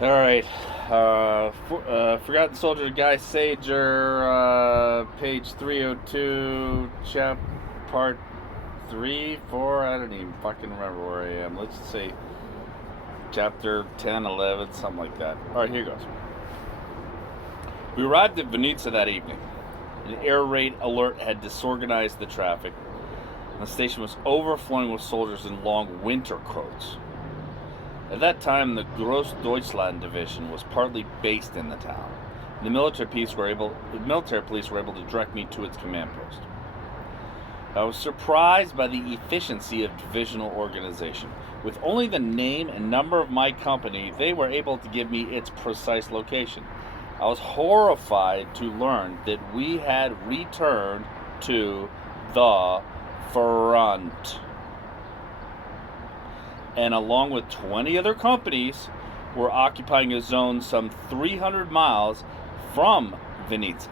All right. Forgotten Soldier Guy Sager, page 302, part 3, 4. I don't even fucking remember where I am. Let's just say chapter 10, 11, something like that. All right, here goes. We arrived at Venetia that evening. An air raid alert had disorganized the traffic, and the station was overflowing with soldiers in long winter coats. At that time, the Grossdeutschland division was partly based in the town. The military police were able to direct me to its command post. I was surprised by the efficiency of divisional organization. With only the name and number of my company, they were able to give me its precise location. I was horrified to learn that we had returned to the front, and along with 20 other companies, were occupying a zone some 300 miles from Venetia.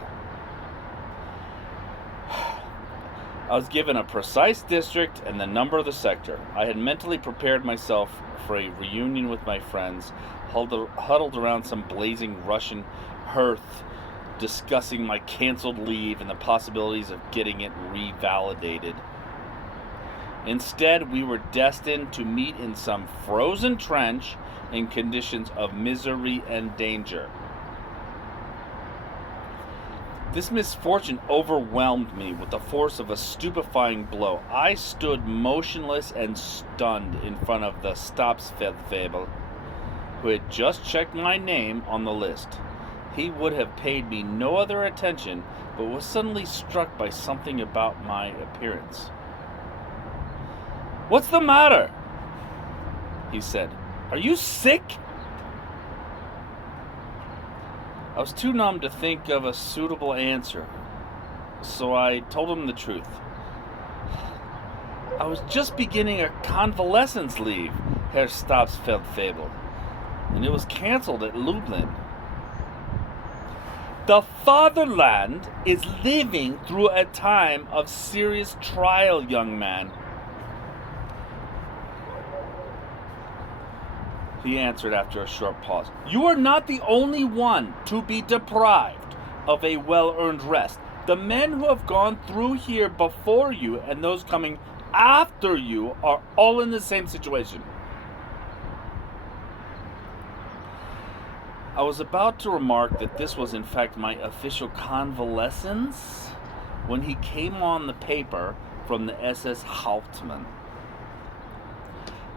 I was given a precise district and the number of the sector. I had mentally prepared myself for a reunion with my friends, huddled around some blazing Russian hearth, discussing my canceled leave and the possibilities of getting it revalidated. Instead, we were destined to meet in some frozen trench in conditions of misery and danger. This misfortune overwhelmed me with the force of a stupefying blow. I stood motionless and stunned in front of the Stabsfeldwebel, who had just checked my name on the list. He would have paid me no other attention, but was suddenly struck by something about my appearance. "What's the matter?" he said. "Are you sick?" I was too numb to think of a suitable answer, so I told him the truth. "I was just beginning a convalescence leave, Herr Stabsfeldwebel, and it was cancelled at Lublin." "The fatherland is living through a time of serious trial, young man," he answered after a short pause. "You are not the only one to be deprived of a well-earned rest. The men who have gone through here before you and those coming after you are all in the same situation." I was about to remark that this was in fact my official convalescence when he came on the paper from the SS Hauptmann.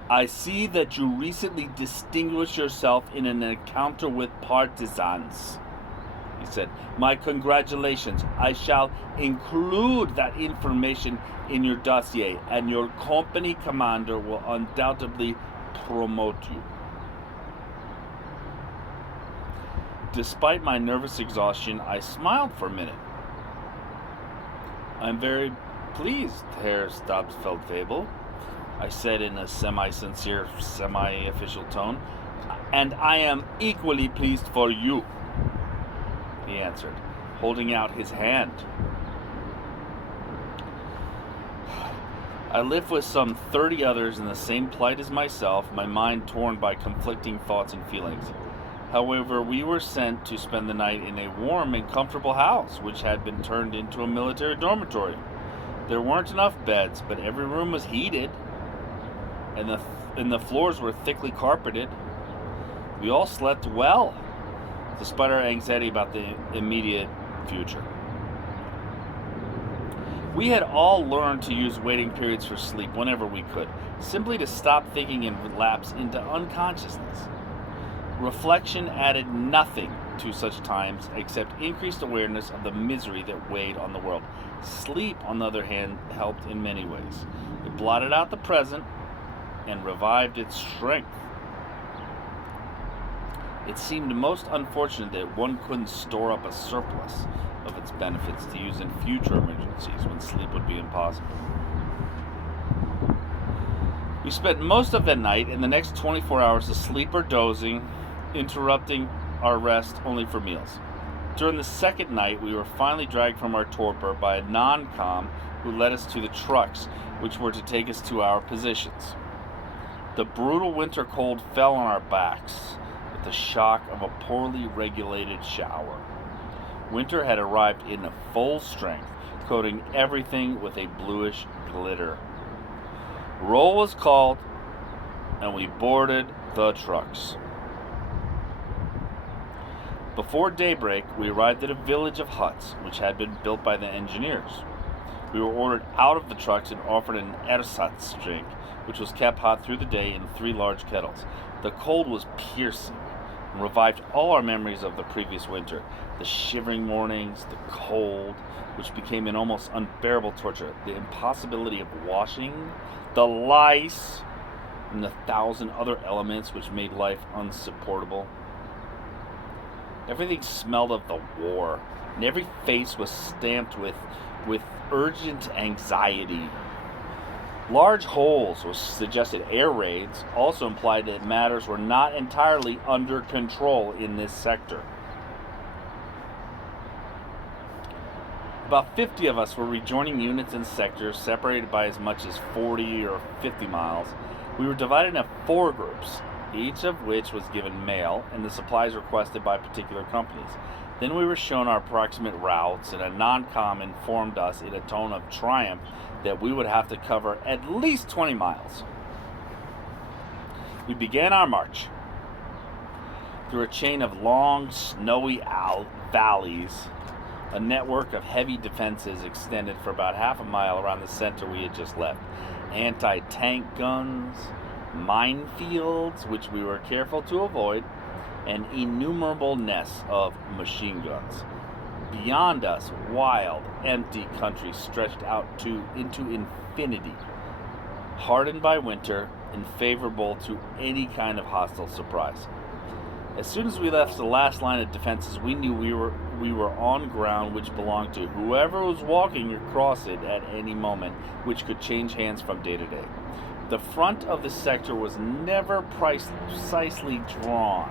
"I see that you recently distinguished yourself in an encounter with partisans," he said. "My congratulations. I shall include that information in your dossier, and your company commander will undoubtedly promote you." Despite my nervous exhaustion, I smiled for a minute. "I'm very pleased, Herr Stabsfeldwebel," I said in a semi-sincere, semi-official tone. "And I am equally pleased for you," he answered, holding out his hand. I live with some 30 others in the same plight as myself, my mind torn by conflicting thoughts and feelings. However, we were sent to spend the night in a warm and comfortable house, which had been turned into a military dormitory. There weren't enough beds, but every room was heated, and the floors were thickly carpeted. We all slept well, despite our anxiety about the immediate future. We had all learned to use waiting periods for sleep whenever we could, simply to stop thinking and relapse into unconsciousness. Reflection added nothing to such times except increased awareness of the misery that weighed on the world. Sleep, on the other hand, helped in many ways. It blotted out the present and revived its strength. It seemed most unfortunate that one couldn't store up a surplus of its benefits to use in future emergencies when sleep would be impossible. We spent most of that night and the next 24 hours asleep or dozing, interrupting our rest only for meals. During the second night, we were finally dragged from our torpor by a non-com who led us to the trucks, which were to take us to our positions. The brutal winter cold fell on our backs. The the shock of a poorly regulated shower. Winter had arrived in full strength, coating everything with a bluish glitter. Roll was called, and we boarded the trucks. Before daybreak, we arrived at a village of huts, which had been built by the engineers. We were ordered out of the trucks and offered an ersatz drink, which was kept hot through the day in 3 large kettles. The cold was piercing and revived all our memories of the previous winter. The shivering mornings, the cold, which became an almost unbearable torture, the impossibility of washing, the lice, and the 1,000 other elements which made life unsupportable. Everything smelled of the war, and every face was stamped with urgent anxiety. Large holes, which suggested air raids, also implied that matters were not entirely under control in this sector. About 50 of us were rejoining units and sectors separated by as much as 40 or 50 miles. We were divided into 4 groups, each of which was given mail and the supplies requested by particular companies. Then we were shown our approximate routes, and a non-com informed us in a tone of triumph that we would have to cover at least 20 miles. We began our march through a chain of long, snowy valleys. A network of heavy defenses extended for about half a mile around the center we had just left. Anti-tank guns, minefields, which we were careful to avoid, and innumerable nests of machine guns. Beyond us, wild, empty country stretched out into infinity, hardened by winter and favorable to any kind of hostile surprise. As soon as we left the last line of defenses, we knew we were on ground which belonged to whoever was walking across it at any moment, which could change hands from day to day. The front of the sector was never precisely drawn,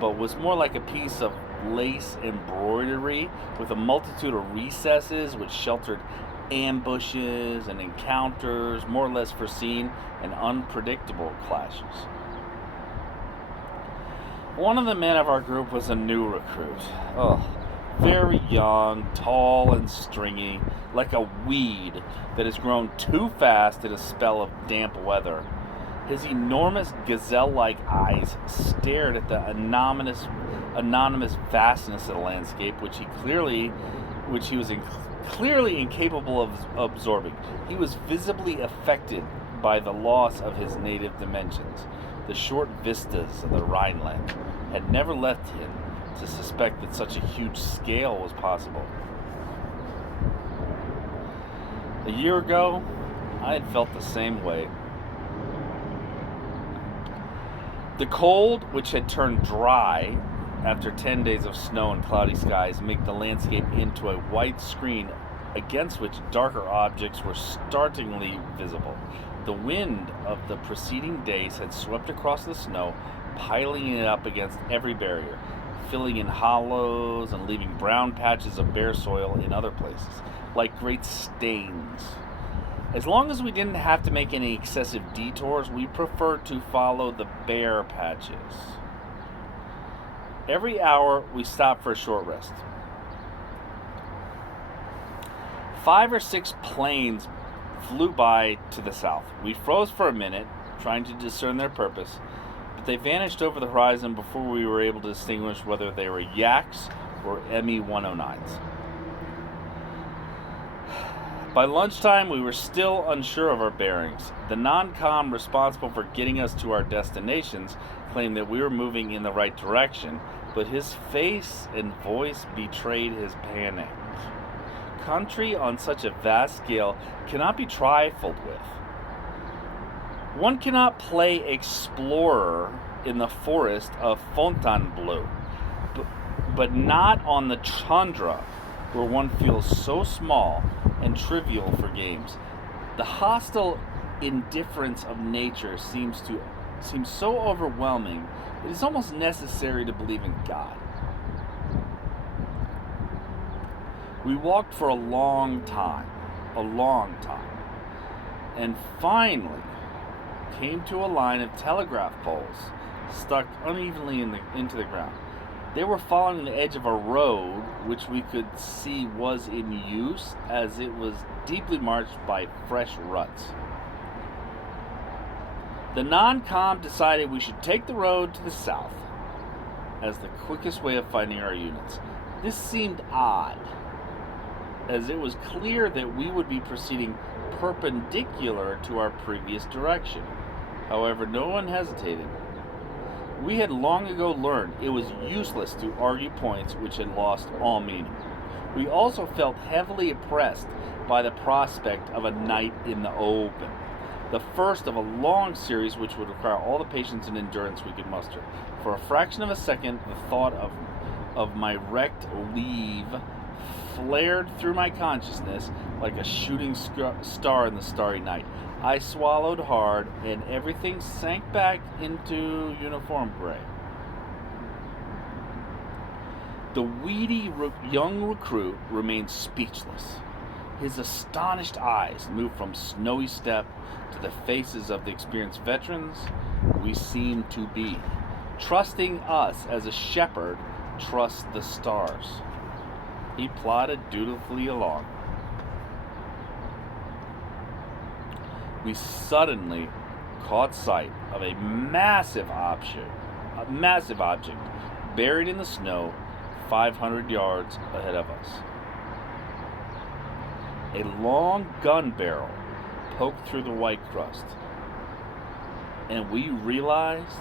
but was more like a piece of lace embroidery with a multitude of recesses which sheltered ambushes and encounters more or less foreseen and unpredictable clashes. One of the men of our group was a new recruit. Very young, tall and stringy, like a weed that has grown too fast in a spell of damp weather. His enormous gazelle-like eyes stared at the anonymous vastness of the landscape, which he was clearly incapable of absorbing. He was visibly affected by the loss of his native dimensions. The short vistas of the Rhineland had never left him to suspect that such a huge scale was possible. A year ago, I had felt the same way. The cold, which had turned dry after 10 days of snow and cloudy skies, made the landscape into a white screen against which darker objects were startlingly visible. The wind of the preceding days had swept across the snow, piling it up against every barrier, filling in hollows and leaving brown patches of bare soil in other places, like great stains. As long as we didn't have to make any excessive detours, we preferred to follow the bare patches. Every hour, we stopped for a short rest. 5 or 6 planes flew by to the south. We froze for a minute, trying to discern their purpose, but they vanished over the horizon before we were able to distinguish whether they were Yaks or Me-109s. By lunchtime, we were still unsure of our bearings. The non-com responsible for getting us to our destinations claimed that we were moving in the right direction, but his face and voice betrayed his panic. Country on such a vast scale cannot be trifled with. One cannot play explorer in the forest of Fontainebleau, but not on the tundra, where one feels so small and trivial for games. The hostile indifference of nature seems so overwhelming, it is almost necessary to believe in God. We walked for a long time, and finally came to a line of telegraph poles stuck unevenly into the ground. They were following the edge of a road which we could see was in use, as it was deeply marked by fresh ruts. The non-com decided we should take the road to the south as the quickest way of finding our units. This seemed odd, as it was clear that we would be proceeding perpendicular to our previous direction. However, no one hesitated. We had long ago learned it was useless to argue points which had lost all meaning. We also felt heavily oppressed by the prospect of a night in the open, the first of a long series which would require all the patience and endurance we could muster. For a fraction of a second, the thought of my wrecked leave flared through my consciousness like a shooting star in the starry night. I swallowed hard, and everything sank back into uniform gray. The weedy young recruit remained speechless. His astonished eyes moved from snowy steppe to the faces of the experienced veterans we seemed to be, trusting us as a shepherd trusts the stars. He plodded dutifully along. We suddenly caught sight of a massive object buried in the snow 500 yards ahead of us. A long gun barrel poked through the white crust, and we realized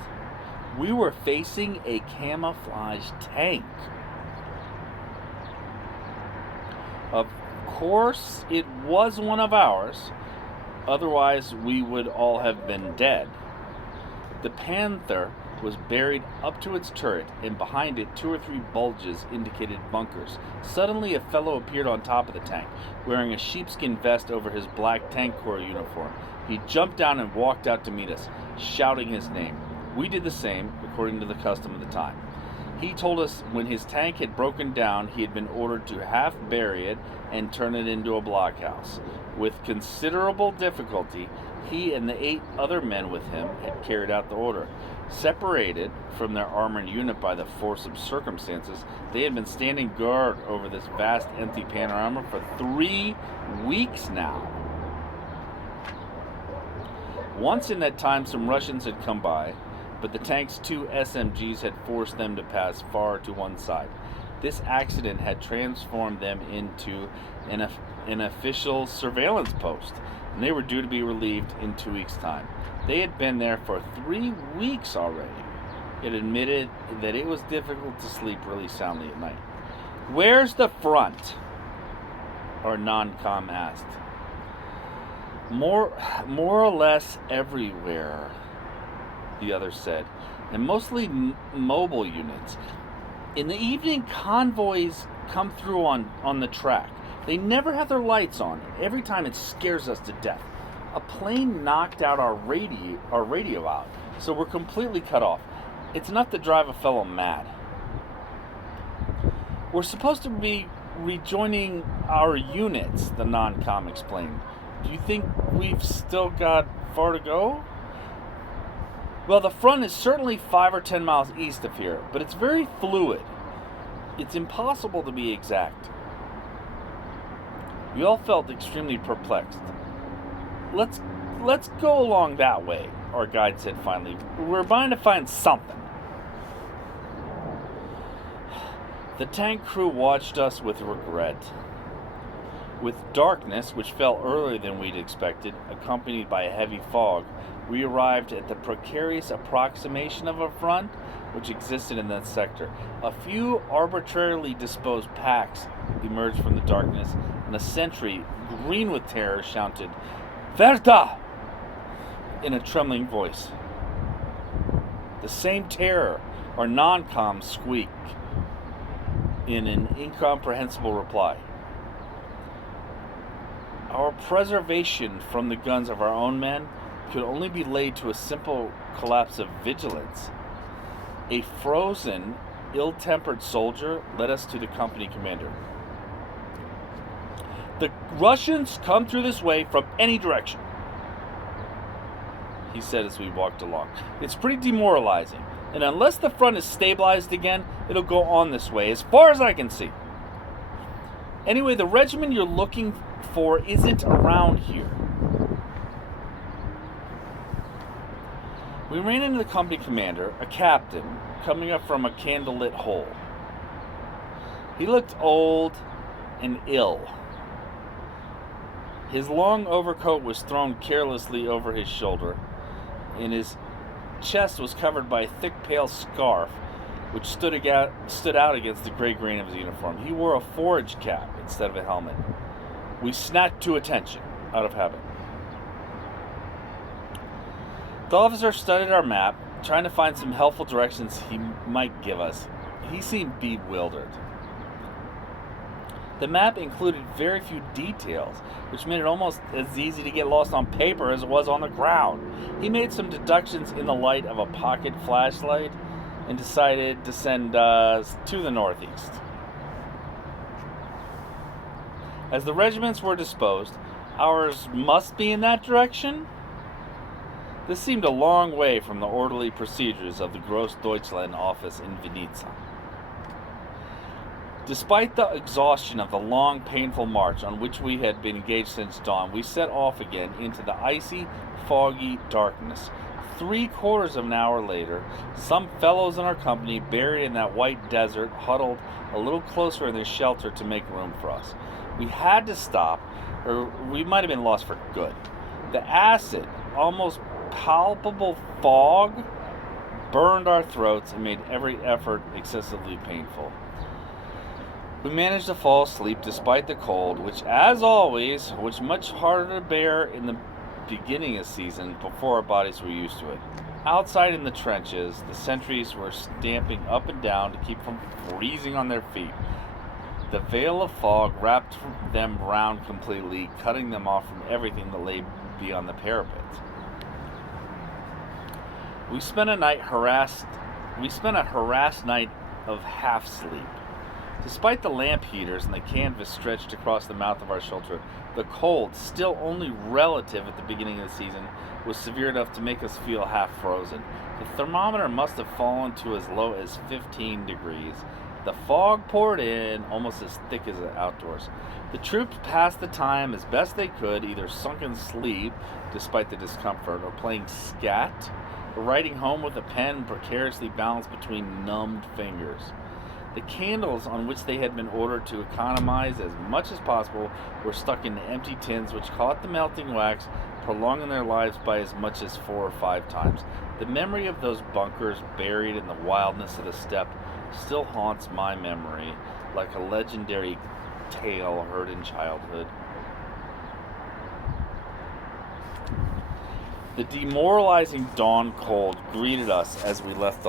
we were facing a camouflaged tank. Of course, it was one of ours. Otherwise, we would all have been dead. The Panther was buried up to its turret, and behind it 2 or 3 bulges indicated bunkers. Suddenly, a fellow appeared on top of the tank, wearing a sheepskin vest over his black tank corps uniform. He jumped down and walked out to meet us, shouting his name. We did the same, according to the custom of the time. He told us when his tank had broken down, he had been ordered to half bury it and turn it into a blockhouse. With considerable difficulty, he and the 8 other men with him had carried out the order. Separated from their armored unit by the force of circumstances, they had been standing guard over this vast empty panorama for 3 weeks now. Once in that time, some Russians had come by, but the tank's 2 SMGs had forced them to pass far to one side. This accident had transformed them into an official surveillance post, and they were due to be relieved in 2 weeks' time. They had been there for 3 weeks already. It admitted that it was difficult to sleep really soundly at night. "Where's the front?" our non-com asked. More or less everywhere," the other said, "and mostly mobile units. In the evening, convoys come through on the track. They never have their lights on. Every time it scares us to death. A plane knocked out our radio out, so we're completely cut off. It's enough to drive a fellow mad. We're supposed to be rejoining our units," the non-com explained. "Do you think we've still got far to go?" "Well, the front is certainly 5 or 10 miles east of here, but it's very fluid. It's impossible to be exact." We all felt extremely perplexed. Let's go along that way," our guide said finally. "We're bound to find something." The tank crew watched us with regret. With darkness, which fell earlier than we'd expected, accompanied by a heavy fog, we arrived at the precarious approximation of a front which existed in that sector. A few arbitrarily disposed packs emerged from the darkness, and a sentry, green with terror, shouted, "Verda!" in a trembling voice. The same terror our non-com squeaked in an incomprehensible reply. Our preservation from the guns of our own men could only be laid to a simple collapse of vigilance. A frozen, ill-tempered soldier led us to the company commander. "The Russians come through this way from any direction," he said as we walked along. "It's pretty demoralizing. And unless the front is stabilized again, it'll go on this way, as far as I can see. Anyway, the regiment you're looking for isn't around here. We ran into the company commander, a captain, coming up from a candlelit hole. He looked old and ill. His long overcoat was thrown carelessly over his shoulder, and his chest was covered by a thick, pale scarf, which stood out against the gray green of his uniform. He wore a forage cap instead of a helmet. We snapped to attention, out of habit. The officer studied our map, trying to find some helpful directions he might give us. He seemed bewildered. The map included very few details, which made it almost as easy to get lost on paper as it was on the ground. He made some deductions in the light of a pocket flashlight and decided to send us to the northeast. As the regiments were disposed, ours must be in that direction? This seemed a long way from the orderly procedures of the Grossdeutschland office in Vinica. Despite the exhaustion of the long, painful march on which we had been engaged since dawn, we set off again into the icy, foggy darkness. 3/4 of an hour later, some fellows in our company, buried in that white desert, huddled a little closer in their shelter to make room for us. We had to stop, or we might have been lost for good. The acid, almost palpable fog, burned our throats and made every effort excessively painful. We managed to fall asleep despite the cold, which, as always, was much harder to bear in the beginning of the season before our bodies were used to it. Outside in the trenches, the sentries were stamping up and down to keep from freezing on their feet. The veil of fog wrapped them round completely, cutting them off from everything that lay beyond the parapet. We spent a harassed night of half sleep. Despite the lamp heaters and the canvas stretched across the mouth of our shelter, the cold, still only relative at the beginning of the season, was severe enough to make us feel half frozen. The thermometer must have fallen to as low as 15 degrees. The fog poured in, almost as thick as outdoors. The troops passed the time as best they could, either sunk in sleep, despite the discomfort, or playing scat, or writing home with a pen precariously balanced between numbed fingers. The candles, on which they had been ordered to economize as much as possible, were stuck in empty tins which caught the melting wax, prolonging their lives by as much as 4 or 5 times. The memory of those bunkers buried in the wildness of the steppe still haunts my memory, like a legendary tale heard in childhood. The demoralizing dawn cold greeted us as we left the